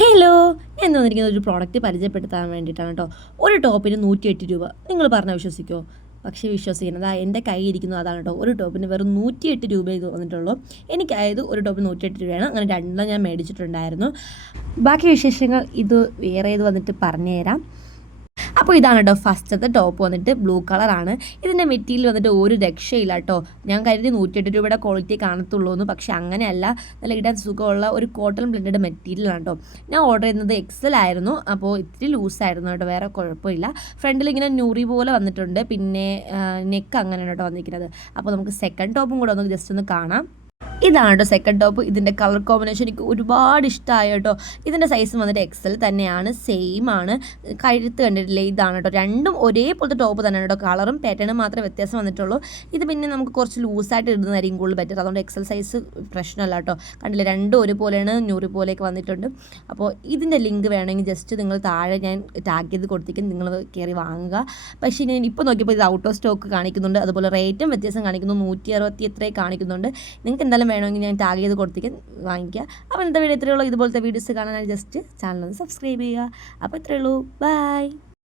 Hello, ഞാൻ വന്നിരിക്കുന്ന ഒരു പ്രോഡക്റ്റ് പരിചയപ്പെടുത്താൻ വേണ്ടിയിട്ടാണ് കേട്ടോ. ഒരു ടോപ്പിന് 108 രൂപ. നിങ്ങൾ പറഞ്ഞാൽ വിശ്വസിക്കുമോ? പക്ഷേ വിശ്വസിക്കുന്നത് എൻ്റെ കയ്യിൽ ഇരിക്കുന്നത് അതാണ് കേട്ടോ. ഒരു ടോപ്പിന് വെറും 108 രൂപ ഇത് വന്നിട്ടുള്ളൂ. എനിക്കായത് ഒരു ടോപ്പിന് 108 രൂപയാണ്. അങ്ങനെ രണ്ടെണ്ണം ഞാൻ മേടിച്ചിട്ടുണ്ടായിരുന്നു. ബാക്കി വിശേഷങ്ങൾ ഇത് വേറെ ഇത് വന്നിട്ട് പറഞ്ഞുതരാം. അപ്പോൾ ഇതാണ് കേട്ടോ ഫസ്റ്റത്തെ ടോപ്പ് വന്നിട്ട് ബ്ലൂ കളറാണ്. ഇതിൻ്റെ മെറ്റീരിയൽ വന്നിട്ട് ഒരു രക്ഷയില്ല കേട്ടോ. ഞാൻ കരുതി 108 രൂപയുടെ ക്വാളിറ്റി കാണത്തുള്ളൂ എന്ന്, പക്ഷേ അങ്ങനെയല്ല. നല്ല ഇടാൻ സുഖമുള്ള ഒരു കോട്ടൺ ബ്ലെൻഡഡ് മെറ്റീരിയലാണ് കേട്ടോ. ഞാൻ ഓർഡർ ചെയ്യുന്നത് എക്സൽ ആയിരുന്നു. അപ്പോൾ ഇത്തിരി ലൂസായിരുന്നു കേട്ടോ, വേറെ കുഴപ്പമില്ല. ഫ്രണ്ടിൽ ഇങ്ങനെ ന്യൂറി പോലെ വന്നിട്ടുണ്ട്, പിന്നെ നെക്ക് അങ്ങനെയാണ് കേട്ടോ വന്നിരിക്കുന്നത്. അപ്പോൾ നമുക്ക് സെക്കൻഡ് ടോപ്പും കൂടെ ഒന്ന് ജസ്റ്റ് ഒന്ന് കാണാം. ഇതാണ് കേട്ടോ സെക്കൻഡ് ടോപ്പ്. ഇതിൻ്റെ കളർ കോമ്പിനേഷൻ എനിക്ക് ഒരുപാട് ഇഷ്ടമായി കേട്ടോ. ഇതിൻ്റെ സൈസ് വന്നിട്ട് എക്സൽ തന്നെയാണ്, സെയിം ആണ്. കഴുത്ത് കണ്ടിട്ടില്ലേ, ഇതാണ് കേട്ടോ. രണ്ടും ഒരേപോലത്തെ ടോപ്പ് തന്നെയാണ് കേട്ടോ. കളറും പാറ്റേണും മാത്രമേ വ്യത്യാസം വന്നിട്ടുള്ളൂ. ഇത് പിന്നെ നമുക്ക് കുറച്ച് ലൂസായിട്ട് ഇടുന്നതായിരിക്കും കൂടുതൽ ബെറ്റർ. അതുകൊണ്ട് എക്സൽ സൈസ് പ്രശ്നമല്ല കേട്ടോ. കണ്ടില്ലേ, രണ്ടും ഒരുപോലെയാണ്, ന്യൂറി പോലെയൊക്കെ വന്നിട്ടുണ്ട്. അപ്പോൾ ഇതിൻ്റെ ലിങ്ക് വേണമെങ്കിൽ ജസ്റ്റ് നിങ്ങൾ താഴെ ഞാൻ ടാഗ് ചെയ്ത് കൊടുത്തേക്കും, നിങ്ങൾ കയറി വാങ്ങുക. പക്ഷേ ഞാൻ ഇപ്പോൾ നോക്കിയപ്പോൾ ഇത് ഔട്ട് ഓഫ് സ്റ്റോക്ക് കാണിക്കുന്നുണ്ട്. അതുപോലെ റേറ്റും വ്യത്യാസം കാണിക്കുന്നു, 160 എത്രയും കാണിക്കുന്നുണ്ട്. നിങ്ങൾക്ക് എന്തായാലും വേണമെങ്കിൽ ഞാൻ ടാഗ് ചെയ്ത് കൊടുത്തേക്ക് വാങ്ങിക്കുക. അപ്പോൾ ഇന്നത്തെ വീഡിയോ ഇത്രയേ ഉള്ളൂ. ഇതുപോലത്തെ വീഡിയോസ് കാണാനായി ജസ്റ്റ് ചാനൽ ഒന്ന് സബ്സ്ക്രൈബ് ചെയ്യുക. അപ്പോൾ ഇത്രയേ ഉള്ളൂ. ബൈ.